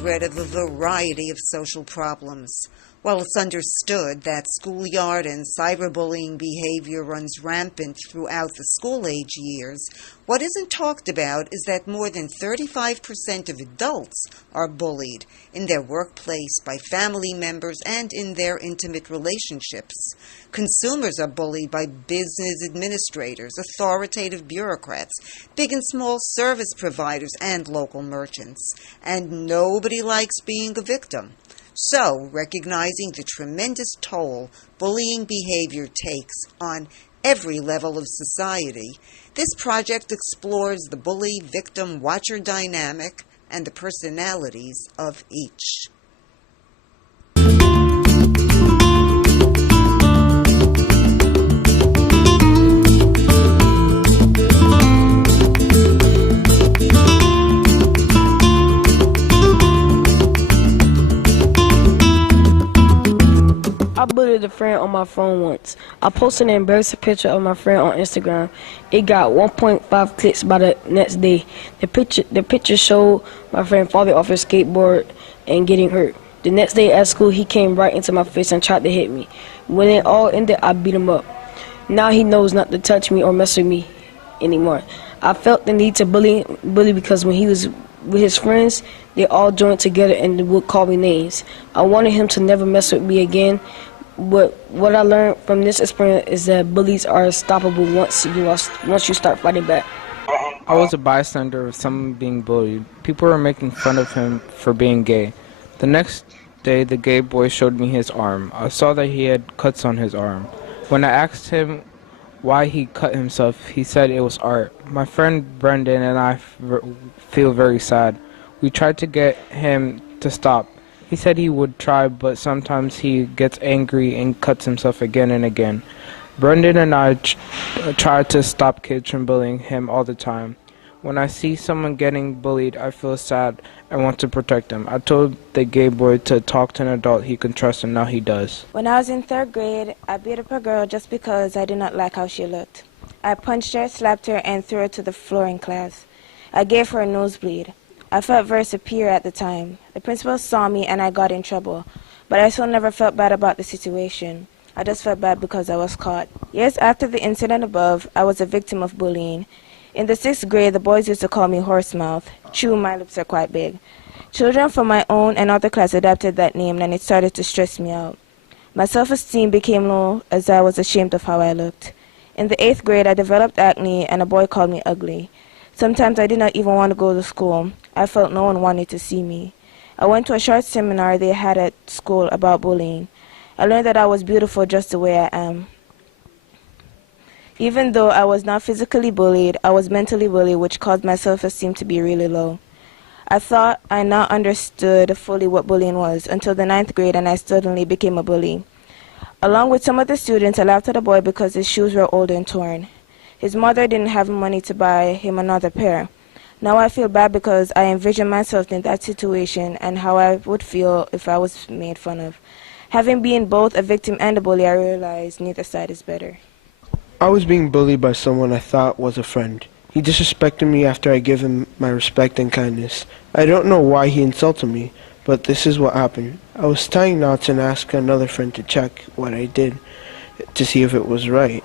threat of a variety of social problems. While it's understood that schoolyard and cyberbullying behavior runs rampant throughout the school-age years, what isn't talked about is that more than 35% of adults are bullied in their workplace, by family members, and in their intimate relationships. Consumers are bullied by business administrators, authoritative bureaucrats, big and small service providers, and local merchants. And nobody likes being a victim. So, recognizing the tremendous toll bullying behavior takes on every level of society, this project explores the bully-victim-watcher dynamic and the personalities of each. I bullied a friend on my phone once. I posted an embarrassing picture of my friend on Instagram. It got 1.5 clicks by the next day. The picture showed my friend falling off his skateboard and getting hurt. The next day at school, he came right into my face and tried to hit me. When it all ended, I beat him up. Now he knows not to touch me or mess with me anymore. I felt the need to bully because when he was with his friends, they all joined together and would call me names. I wanted him to never mess with me again. But what I learned from this experience is that bullies are unstoppable once you start fighting back. I was a bystander of someone being bullied. People were making fun of him for being gay. The next day, the gay boy showed me his arm. I saw that he had cuts on his arm. When I asked him why he cut himself, he said it was art. My friend Brendan and I feel very sad. We tried to get him to stop. He said he would try, but sometimes he gets angry and cuts himself again and again. Brendan and I try to stop kids from bullying him all the time. When I see someone getting bullied, I feel sad and want to protect them. I told the gay boy to talk to an adult he can trust, and now he does. When I was in 3rd grade, I beat up a girl just because I did not like how she looked. I punched her, slapped her, and threw her to the floor in class. I gave her a nosebleed. I felt very superior at the time. The principal saw me and I got in trouble, but I still never felt bad about the situation. I just felt bad because I was caught. Years after the incident above, I was a victim of bullying. In the 6th grade, the boys used to call me horsemouth. True, my lips are quite big. Children from my own and other class adopted that name, and it started to stress me out. My self-esteem became low as I was ashamed of how I looked. In the 8th grade, I developed acne and a boy called me ugly. Sometimes I did not even want to go to school. I felt no one wanted to see me. I went to a short seminar they had at school about bullying. I learned that I was beautiful just the way I am. Even though I was not physically bullied, I was mentally bullied, which caused my self-esteem to be really low. I thought I now understood fully what bullying was until the 9th grade, and I suddenly became a bully. Along with some of the students, I laughed at a boy because his shoes were old and torn. His mother didn't have money to buy him another pair. Now I feel bad because I envision myself in that situation and how I would feel if I was made fun of. Having been both a victim and a bully, I realized neither side is better. I was being bullied by someone I thought was a friend. He disrespected me after I gave him my respect and kindness. I don't know why he insulted me, but this is what happened. I was tying knots and asked another friend to check what I did to see if it was right.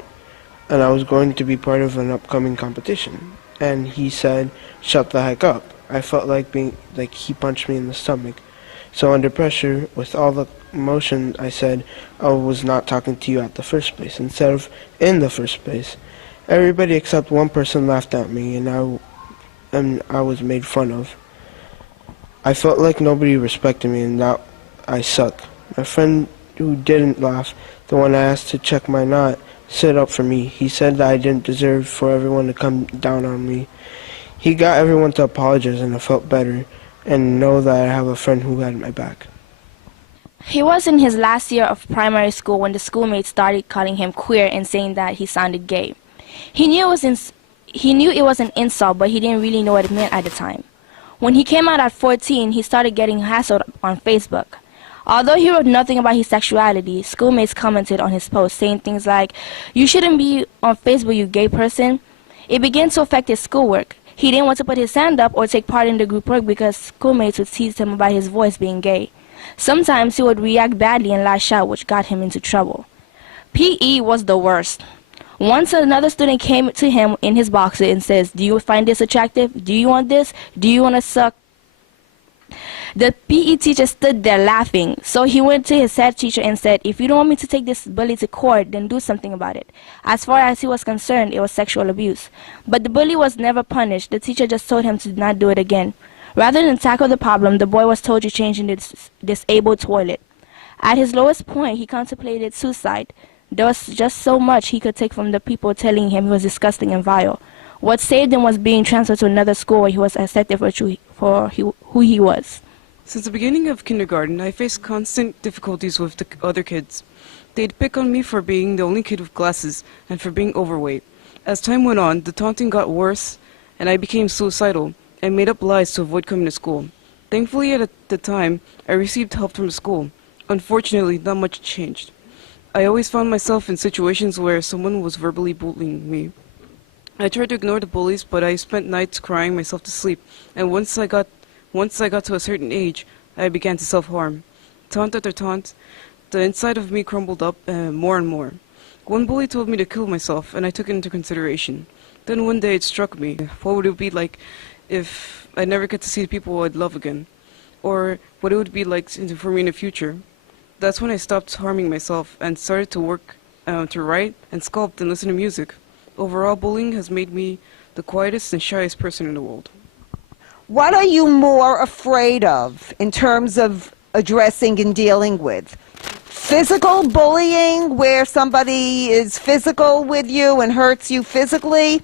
And I was going to be part of an upcoming competition. And he said, "Shut the heck up." I felt like he punched me in the stomach. So under pressure, with all the emotion, I said I was not talking to you at the first place, instead of in the first place. Everybody except one person laughed at me, and I was made fun of. I felt like nobody respected me and that I suck. My friend who didn't laugh, the one I asked to check my knot, stood up for me. He said that I didn't deserve for everyone to come down on me. He got everyone to apologize, and I felt better and know that I have a friend who had my back. He was in his last year of primary school when the schoolmates started calling him queer and saying that he sounded gay. He knew it was an insult, but he didn't really know what it meant at the time. When he came out at 14, he started getting hassled on Facebook. Although he wrote nothing about his sexuality, schoolmates commented on his post saying things like, "You shouldn't be on Facebook, you gay person." It began to affect his schoolwork. He didn't want to put his hand up or take part in the group work because schoolmates would tease him about his voice being gay. Sometimes he would react badly and lash out, which got him into trouble. PE was the worst. Once another student came to him in his boxer and says, "Do you find this attractive? Do you want this? Do you want to suck?" The PE teacher stood there laughing, so he went to his head teacher and said, "If you don't want me to take this bully to court, then do something about it." As far as he was concerned, it was sexual abuse. But the bully was never punished. The teacher just told him to not do it again. Rather than tackle the problem, the boy was told to change in the disabled toilet. At his lowest point, he contemplated suicide. There was just so much he could take from the people telling him he was disgusting and vile. What saved him was being transferred to another school where he was accepted for who he was. Since the beginning of kindergarten, I faced constant difficulties with the other kids. They'd pick on me for being the only kid with glasses and for being overweight. As time went on, the taunting got worse, and I became suicidal and made up lies to avoid coming to school. Thankfully, at the time, I received help from the school. Unfortunately, not much changed. I always found myself in situations where someone was verbally bullying me. I tried to ignore the bullies, but I spent nights crying myself to sleep, and once I got to a certain age, I began to self-harm. Taunt after taunt, the inside of me crumbled up more and more. One bully told me to kill myself, and I took it into consideration. Then one day it struck me, what would it be like if I never get to see the people I'd love again? Or what it would be like for me in the future? That's when I stopped harming myself and started to work to write and sculpt and listen to music. Overall, bullying has made me the quietest and shyest person in the world. What are you more afraid of in terms of addressing and dealing with? Physical bullying, where somebody is physical with you and hurts you physically,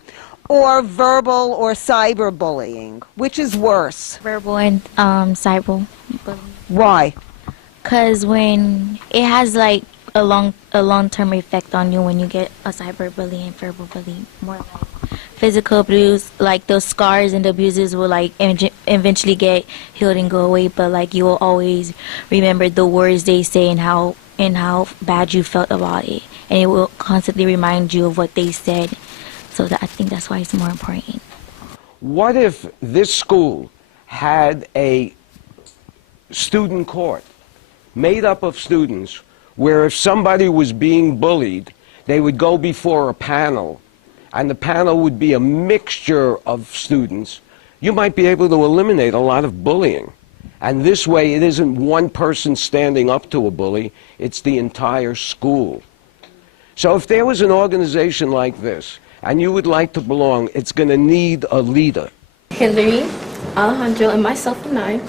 or verbal or cyberbullying? Which is worse? Verbal and cyber. Why? Because when it has like a long-term effect on you when you get a cyberbully and verbal bullying, more like physical abuse, like those scars and the abuses will like eventually get healed and go away, but like you will always remember the words they say and how bad you felt about it, and it will constantly remind you of what they said. So I think that's why it's more important. What if this school had a student court made up of students where if somebody was being bullied, they would go before a panel, and the panel would be a mixture of students? You might be able to eliminate a lot of bullying. And this way, it isn't one person standing up to a bully, it's the entire school. So if there was an organization like this, and you would like to belong, it's going to need a leader. Hillary, Alejandro, and myself and I,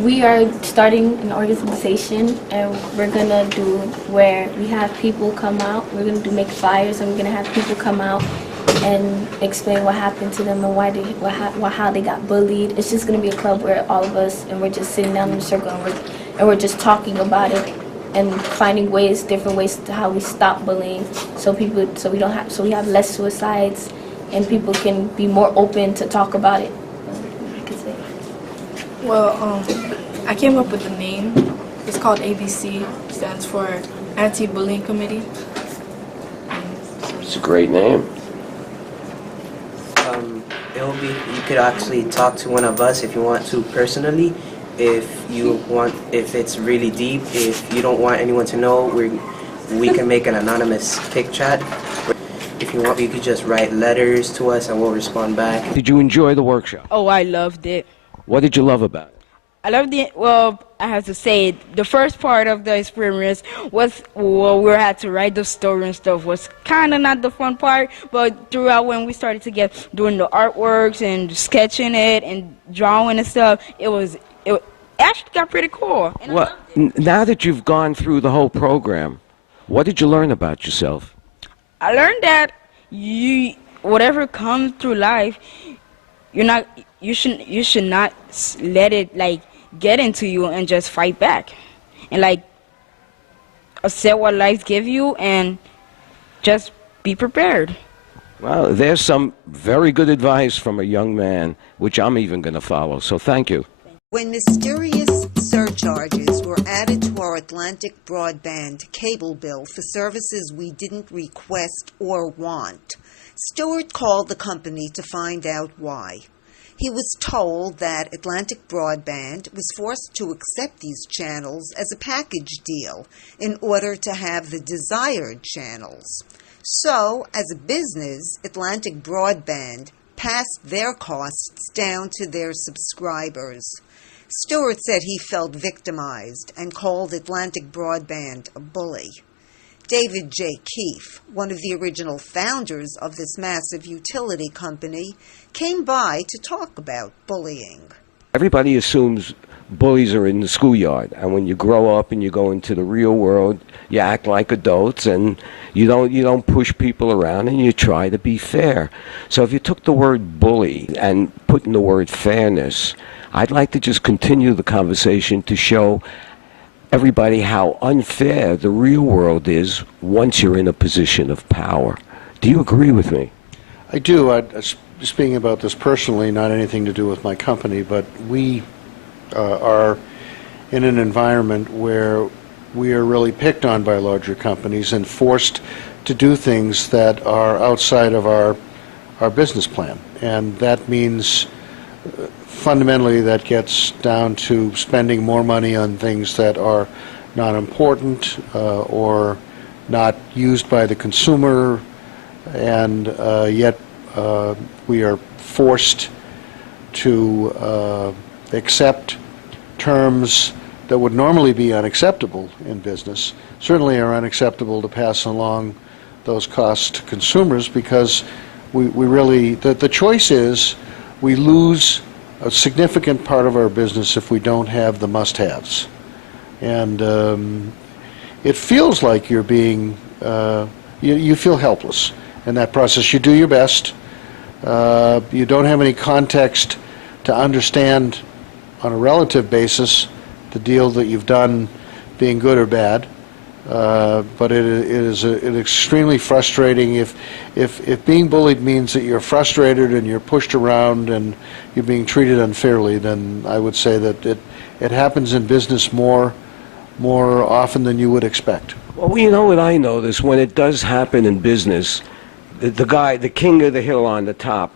we are starting an organization, and we're going to do where we have people come out. We're going to make flyers, and we're going to have people come out and explain what happened to them and how they got bullied. It's just going to be a club where all of us, and we're just sitting down in a circle, and we're just talking about it and finding different ways to how we stop bullying, so we have less suicides, and people can be more open to talk about it. I could say. Well, I came up with the name. It's called ABC. Stands for Anti-Bullying Committee. It's a great name. You could actually talk to one of us if you want to personally. If it's really deep, if you don't want anyone to know, we can make an anonymous pic chat. If you want, you could just write letters to us and we'll respond back. Did you enjoy the workshop? Oh, I loved it. What did you love about it? I loved it. Well, I have to say, the first part of the experience was we had to write the story and stuff. Was kind of not the fun part, but throughout when we started to get doing the artworks and sketching it and drawing and stuff, it actually got pretty cool. And Well, now that you've gone through the whole program, what did you learn about yourself? I learned that whatever comes through life, you should not let it like get into you and just fight back, and like accept what life gives you and just be prepared. Well, there's some very good advice from a young man, which I'm even going to follow, so thank you. When mysterious surcharges were added to our Atlantic broadband cable bill for services we didn't request or want, Stewart called the company to find out why. He was told that Atlantic Broadband was forced to accept these channels as a package deal in order to have the desired channels. So, as a business, Atlantic Broadband passed their costs down to their subscribers. Stewart said he felt victimized and called Atlantic Broadband a bully. David J. Keefe, one of the original founders of this massive utility company, came by to talk about bullying. Everybody assumes bullies are in the schoolyard, and when you grow up and you go into the real world, you act like adults and you don't push people around and you try to be fair. So if you took the word bully and put in the word fairness, I'd like to just continue the conversation to show everybody how unfair the real world is once you're in a position of power. Do you agree with me? I do. Speaking about this personally, not anything to do with my company, but we are in an environment where we are really picked on by larger companies and forced to do things that are outside of our business plan. And that means fundamentally that gets down to spending more money on things that are not important or not used by the consumer, and yet we are forced to accept terms that would normally be unacceptable in business, certainly are unacceptable to pass along those costs to consumers, because we really, the choice is we lose a significant part of our business if we don't have the must-haves. And it feels like you're being, you feel helpless in that process. You do your best. You don't have any context to understand on a relative basis the deal that you've done being good or bad. But it is extremely frustrating if being bullied means that you're frustrated and you're pushed around and you're being treated unfairly. Then I would say that it happens in business more often than you would expect. Well, you know what I notice when it does happen in business, the guy, the king of the hill on the top,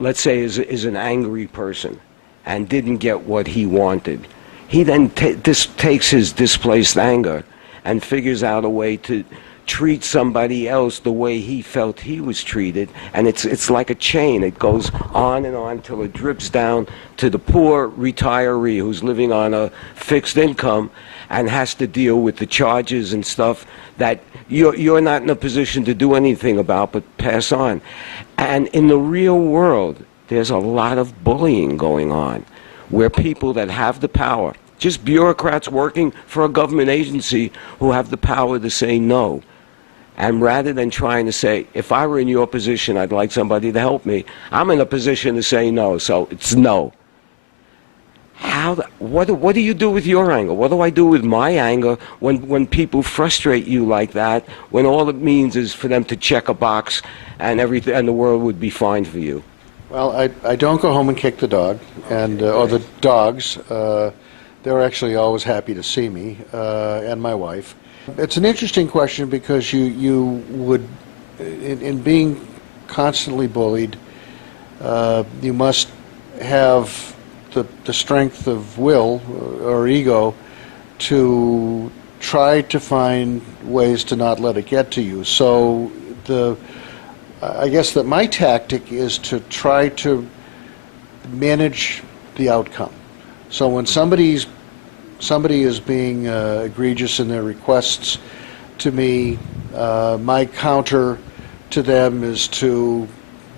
let's say is an angry person and didn't get what he wanted. He then takes his displaced anger and figures out a way to treat somebody else the way he felt he was treated, and it's like a chain. It goes on and on till it drips down to the poor retiree who's living on a fixed income and has to deal with the charges and stuff that you're not in a position to do anything about but pass on. And in the real world, there's a lot of bullying going on, where people that have the power, just bureaucrats working for a government agency who have the power to say no. And rather than trying to say, if I were in your position, I'd like somebody to help me, I'm in a position to say no, so it's no. What do you do with your anger? What do I do with my anger when people frustrate you like that, when all it means is for them to check a box and everything, and the world would be fine for you? Well, I don't go home and kick the dog, and or the dogs. They're actually always happy to see me, and my wife. It's an interesting question because you would, in being constantly bullied, you must have the strength of will or ego to try to find ways to not let it get to you. So I guess that my tactic is to try to manage the outcome. So when somebody is being egregious in their requests to me, my counter to them is to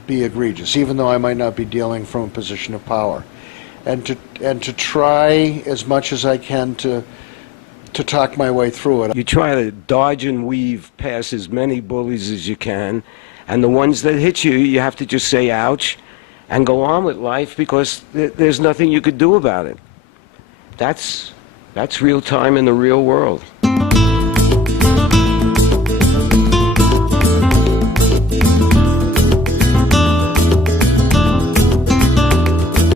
be egregious, even though I might not be dealing from a position of power, and to try as much as I can to talk my way through it. You try to dodge and weave past as many bullies as you can, and the ones that hit you, you have to just say ouch and go on with life, because there's nothing you could do about it. That's real time in the real world.